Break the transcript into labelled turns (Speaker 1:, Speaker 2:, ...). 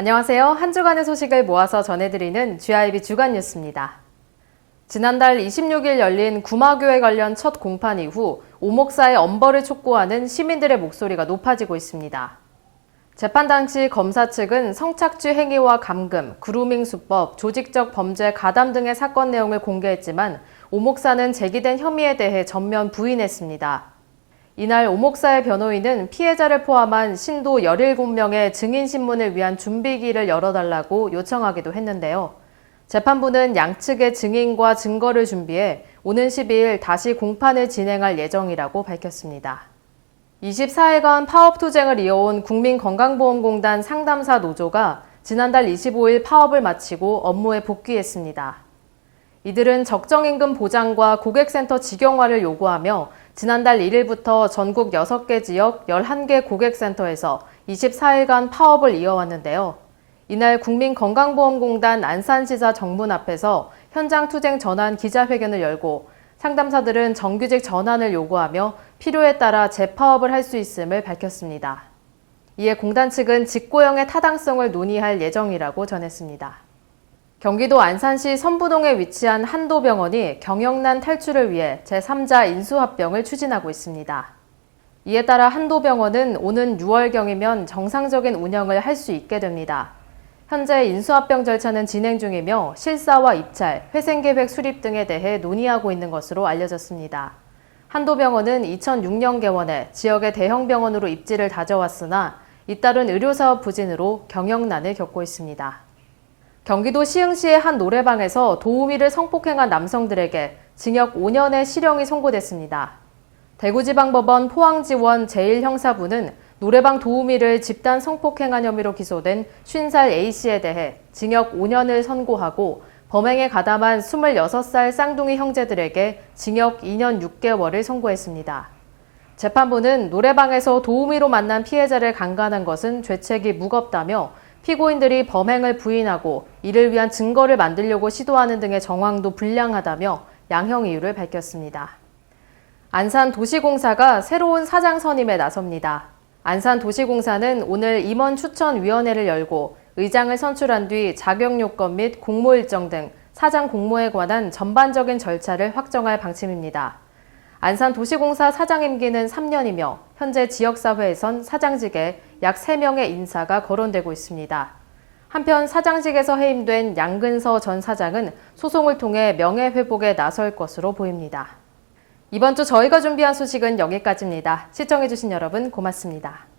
Speaker 1: 안녕하세요. 한 주간의 소식을 모아서 전해드리는 GIB 주간 뉴스입니다. 지난달 26일 열린 구마교회 관련 첫 공판 이후 오목사의 엄벌을 촉구하는 시민들의 목소리가 높아지고 있습니다. 재판 당시 검사 측은 성착취 행위와 감금, 그루밍 수법, 조직적 범죄 가담 등의 사건 내용을 공개했지만 오목사는 제기된 혐의에 대해 전면 부인했습니다. 이날 오 목사의 변호인은 피해자를 포함한 신도 17명의 증인 신문을 위한 준비기를 열어달라고 요청하기도 했는데요. 재판부는 양측의 증인과 증거를 준비해 오는 12일 다시 공판을 진행할 예정이라고 밝혔습니다. 24일간 파업 투쟁을 이어온 국민건강보험공단 상담사 노조가 지난달 25일 파업을 마치고 업무에 복귀했습니다. 이들은 적정임금 보장과 고객센터 직영화를 요구하며 지난달 1일부터 전국 6개 지역 11개 고객센터에서 24일간 파업을 이어왔는데요. 이날 국민건강보험공단 안산시사 정문 앞에서 현장 투쟁 전환 기자회견을 열고 상담사들은 정규직 전환을 요구하며 필요에 따라 재파업을 할 수 있음을 밝혔습니다. 이에 공단 측은 직고형의 타당성을 논의할 예정이라고 전했습니다. 경기도 안산시 선부동에 위치한 한도병원이 경영난 탈출을 위해 제3자 인수합병을 추진하고 있습니다. 이에 따라 한도병원은 오는 6월경이면 정상적인 운영을 할 수 있게 됩니다. 현재 인수합병 절차는 진행 중이며 실사와 입찰, 회생계획 수립 등에 대해 논의하고 있는 것으로 알려졌습니다. 한도병원은 2006년 개원해 지역의 대형 병원으로 입지를 다져왔으나 잇따른 의료사업 부진으로 경영난을 겪고 있습니다. 경기도 시흥시의 한 노래방에서 도우미를 성폭행한 남성들에게 징역 5년의 실형이 선고됐습니다. 대구지방법원 포항지원 제1형사부는 노래방 도우미를 집단 성폭행한 혐의로 기소된 50살 A씨에 대해 징역 5년을 선고하고 범행에 가담한 26살 쌍둥이 형제들에게 징역 2년 6개월을 선고했습니다. 재판부는 노래방에서 도우미로 만난 피해자를 강간한 것은 죄책이 무겁다며 피고인들이 범행을 부인하고 이를 위한 증거를 만들려고 시도하는 등의 정황도 불량하다며 양형 이유를 밝혔습니다. 안산도시공사가 새로운 사장 선임에 나섭니다. 안산도시공사는 오늘 임원 추천위원회를 열고 의장을 선출한 뒤 자격 요건 및 공모 일정 등 사장 공모에 관한 전반적인 절차를 확정할 방침입니다. 안산도시공사 사장 임기는 3년이며 현재 지역사회에선 사장직에 약 3명의 인사가 거론되고 있습니다. 한편 사장직에서 해임된 양근서 전 사장은 소송을 통해 명예회복에 나설 것으로 보입니다. 이번 주 저희가 준비한 소식은 여기까지입니다. 시청해주신 여러분 고맙습니다.